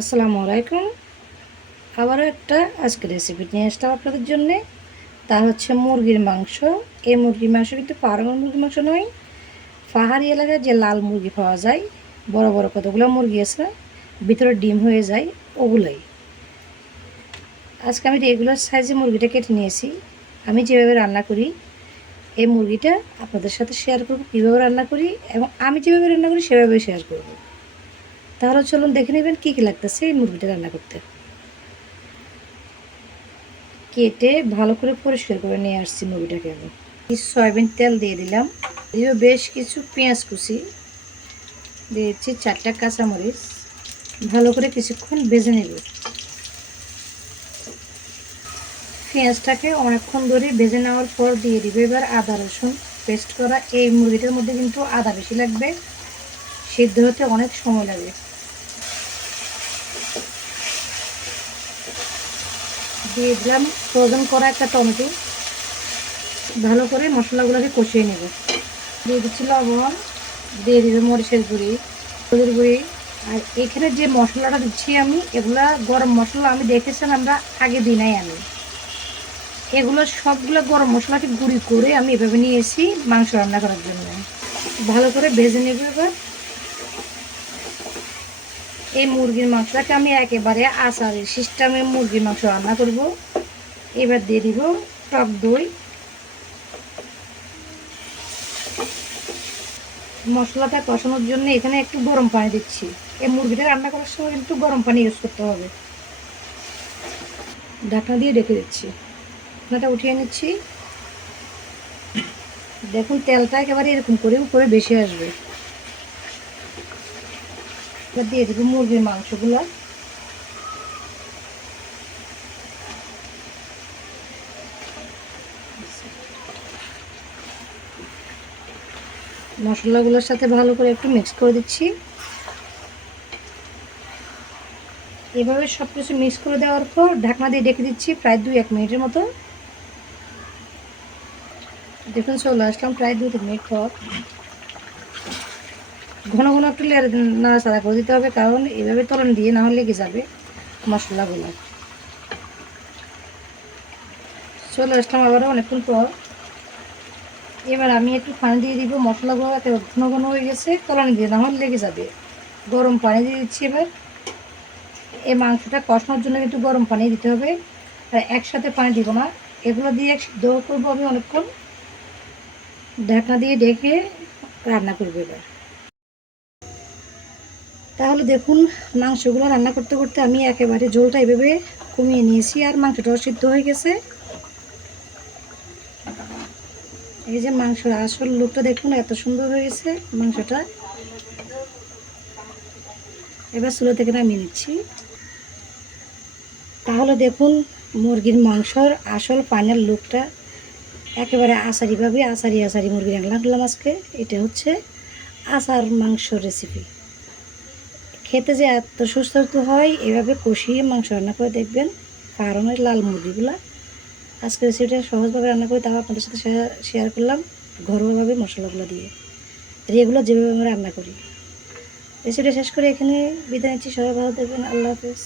আসসালামু আলাইকুম। আবারও একটা আজকে রেসিপি নিয়ে আসলাম আপনাদের জন্যে। তা হচ্ছে মুরগির মাংস। এই মুরগির মাংস কিন্তু পাহাড়ের মুরগির মাংস নয়। পাহাড়ি এলাকায় যে লাল মুরগি পাওয়া যায়, বড় বড় কতগুলো মুরগি আছে, ভিতরে ডিম হয়ে যায়, ওগুলোই। আজকে আমি রেগুলার সাইজে মুরগিটা কেটে নিয়েছি। আমি যেভাবে রান্না করি, এই মুরগিটা আপনাদের সাথে শেয়ার করব, কীভাবে রান্না করি, এবং আমি যেভাবে রান্না করি, সেভাবে শেয়ার করব। তাহলে চলুন দেখে নেবেন কী কী লাগতেছে এই মুরগিটা রান্না করতে। কেটে ভালো করে পরিষ্কার করে নিয়ে আসছি মুরগিটাকে আমি। সয়াবিন তেল দিয়ে দিলাম। দিয়ে বেশ কিছু পেঁয়াজ কুচি দিয়েছি চারটা কাঁচামরিচ। ভালো করে কিছুক্ষণ ভেজে নেব। পেঁয়াজটাকে অনেকক্ষণ ধরে ভেজে নেওয়ার পর দিয়ে দিবে এবার আদা রসুন পেস্ট করা। এই মুরগিটার মধ্যে কিন্তু আদা বেশি লাগবে, সিদ্ধ হতে অনেক সময় লাগে। দিয়ে দিলাম। ফ্রোজেন করা একটা টমেটো। ভালো করে মশলাগুলোকে কষিয়ে নেব। দিয়ে দিচ্ছি লবণ, দিয়ে দিবে মরিচের গুঁড়ি, হলুদের গুঁড়ি। আর এখানে যে মশলাটা দিচ্ছি আমি, এগুলা গরম মশলা, আমি দেখেছেন আমরা আগে দিই নাই আমি। এগুলো সবগুলো গরম মশলাকে গুঁড়ি করে আমি এভাবে নিয়ে এসি মাংস রান্না করার জন্য। ভালো করে ভেজে নেব এবার। এই মুরগির মাংসটাকে আমি একেবারে আচারের সিস্টেমে মুরগির মাংস রান্না করব। এবার দিয়ে দিব টক দই। মশলাটা কষানোর জন্য এখানে একটু গরম পানি দিচ্ছি। এই মুরগিটা রান্না করার সময় কিন্তু গরম পানি ইউজ করতে হবে। ঢাকনা দিয়ে ডেকে দিচ্ছি। ঢাকনাটা উঠিয়ে নিচ্ছি। দেখুন তেলটা একেবারে এরকম করে উপরে বেশি আসবে। এবার দিয়ে দেবো মুরগির মাংসগুলো। মশলাগুলোর সাথে ভালো করে একটু মিক্স করে দিচ্ছি। এভাবে সব কিছু মিক্স করে দেওয়ার পর ঢাকনা দিয়ে ডেকে দিচ্ছি প্রায় দুই, এক মিনিটের মতো। দেখুন, চলে আসলাম প্রায় দু তিন মিনিট পর। ঘন ঘন একটু নাড়াচাড়া করে দিতে হবে, কারণ এভাবে তলন দিয়ে না হলে লেগে যাবে মশলাগুলো। চলে আসলাম আবার অনেকক্ষণ পর। এবার আমি একটু পানি দিয়ে দিব, মশলাগুলো এত ঘন ঘন হয়ে গেছে তলানি দিয়ে না হলে লেগে যাবে। গরম পানি দিয়ে দিচ্ছি এবার। এই মাংসটা কষানোর জন্য একটু গরম পানি দিতে হবে। আর একসাথে পানি দিব না। এগুলো দিয়ে সিদ্ধ করব আমি অনেকক্ষণ। ঢাকনা দিয়ে ডেকে রান্না করব এবার। তাহলে দেখুন, মাংসগুলো রান্না করতে করতে আমি একেবারে ঝোলটা এভাবে কমিয়ে নিয়েছি আর মাংসটাও সিদ্ধ হয়ে গেছে। এই যে মাংসর আসল লুকটা দেখুন, এত সুন্দর হয়ে গেছে মাংসটা। এবার চুলো থেকে নামিয়ে নিচ্ছি। তাহলে দেখুন, মুরগির মাংসর আসল ফাইনাল লুকটা একেবারে আচারিভাবে আচারি আচারি মুরগি করলাম আজকে। এটা হচ্ছে আচার মাংসর রেসিপি খেতে যে এত সুস্বাদু হয়, এভাবে কষিয়ে মাংস রান্না করে দেখবেন। কারণ ওই লাল মুরগিগুলো। আজকে রেসিপিটা সহজভাবে রান্না করে তাও আপনাদের সাথে শেয়ার করলাম ঘরোয়াভাবে মশলাগুলো দিয়ে। এগুলো যেভাবে আমরা রান্না করি। রেসিপিটা শেষ করে এখানে বিদায় নিচ্ছি। সবাই ভালো থাকবেন। আল্লাহ হাফেজ।